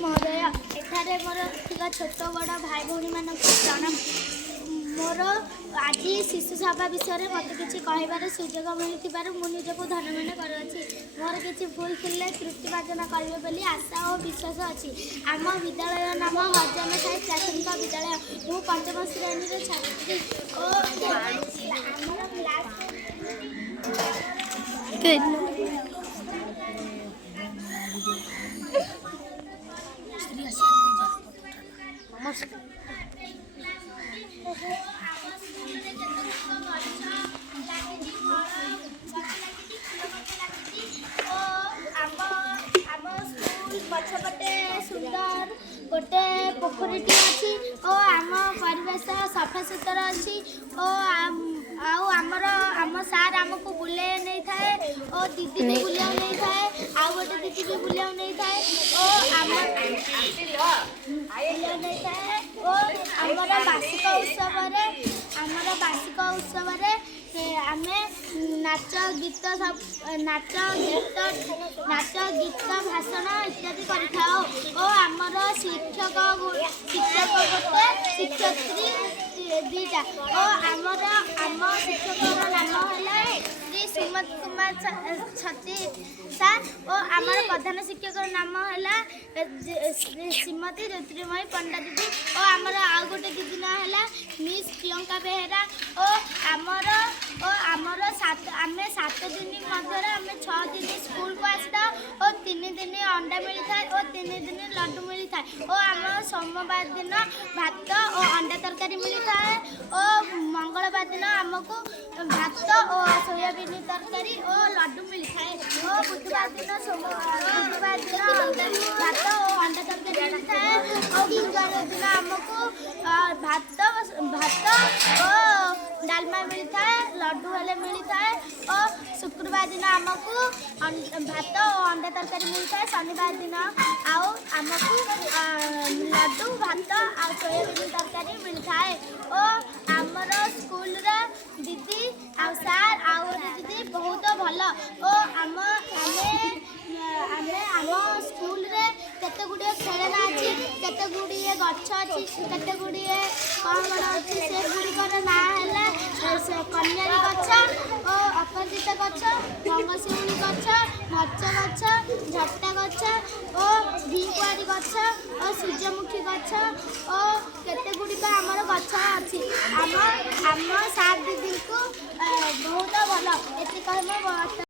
महोदय एठारे मोर थिका छोट बड़ भाई भौणी मान प्रणाम। मोर आज शिशु सभा विषय में मत किसी कहबार सुजोग मिलू मुझे धन्यवाद करुँची। मोर किसी भूल थे त्रुटिमार्जन करेंगे बोली आशा और विश्वास अच्छी। आम विद्यालय नाम हजम साई प्राथमिक विद्यालय। मु पंचम श्रेणी छात्री पछपटे सुंदर गोटे पोखरी अच्छी और आम परिवेश सफा सुतरा अच्छी और आम सार आमको बुले नहीं थाए और दीदी भी बुलिया नहीं थाए आउ गोटे दीदी भी बुलिया नहीं थाए और आम नहीं थाए और आमर वार्षिक उत्सव आम नाच गीत भाषण इत्यादि करमर शिक्षक गोटे शिक्षयित्री दीटा और आम शिक्षक नाम है श्री सुमत कुमार छती सार और आमर प्रधान शिक्षक नाम है श्रीमती ज्योतिर्मयी पंडा दीदी और आमर आउ गोटे दीदी ना है मिस प्रियंका बेहेरा और आमर आम 7 दिन मध्य आम 6 दिन स्कूल को आसता और 3 दिन अंडा मिलता है और 3 दिन लड्डू मिलता है और आम सोमवार दिन भात और अंडा तरकारी मिलता है और मंगलवार दिन आमको भात और सोयाबीन तरकारी और लड्डू मिलता है और बुधवार दिन भात और अंडा तरकारी मिलता है और गुरुवार दिन आमको भात और डालमा मिलता है लड्डू वाले मिलता है और शुक्रवार दिन आमको भात और अंडा तरकारी मिलता है। शनिवार दिन आउ आमको लड्डू भात और सोयाबीन तरकारी मिलता है और आमर स्कूल दीदी आ सार आउ दीदी बहुत भल और आम स्कूल केते गुड़िए खेलना अच्छी केते गुड़िए गछ अच्छी केते गुड़िए कौन अच्छी से गुड़िकर ना है कल्याणी गछ और अपराजिता गछ गंगशिउली गछ मच गछ झटा गछ और घीकुआरी गछ और सूर्यमुखी गछ और केते गुड़िक आमर गछ अच्छी आम सार दीदी को बहुत भल ये कह